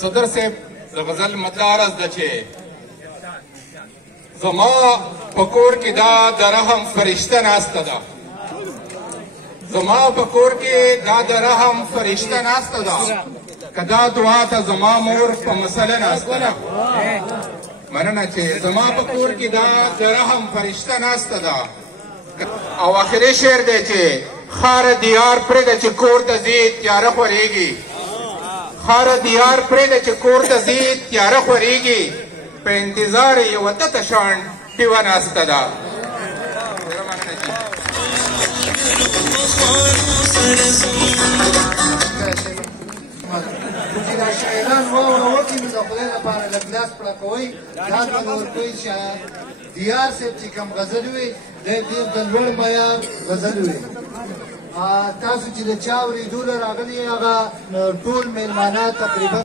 صدر صاحب د غزل مطلع عرض ده چې زما په کور کې دا د رحم فرشته ناسته ده، زما په کور کې دا د رحم فرشته ناسته ده، که دا دعا ته زما مور په مسله ناسته ده. مننه چې زما په کور کې دا د رحم فرشته ناسته ده. او آخري شعر دی چې خاره دیار پرېږده چې کور ته ځي تیاره خورېږي، خاره دیار پرېږده چې کور ته ځي تیاره خورېږي، په انتظار یې یوه تته شان ډیوه ناسته ده. چې دا شاعران واوره وکړي نو د خدای لپاره لږ لاس پړکوئ. دا ته به ورکوئ دیار صاحب چې کوم غزل وي دی ډېر د لوړ معیار غزل وي. تاسو چې د چا اورېدو له راغلي هغه ټول میلمانه تقریبا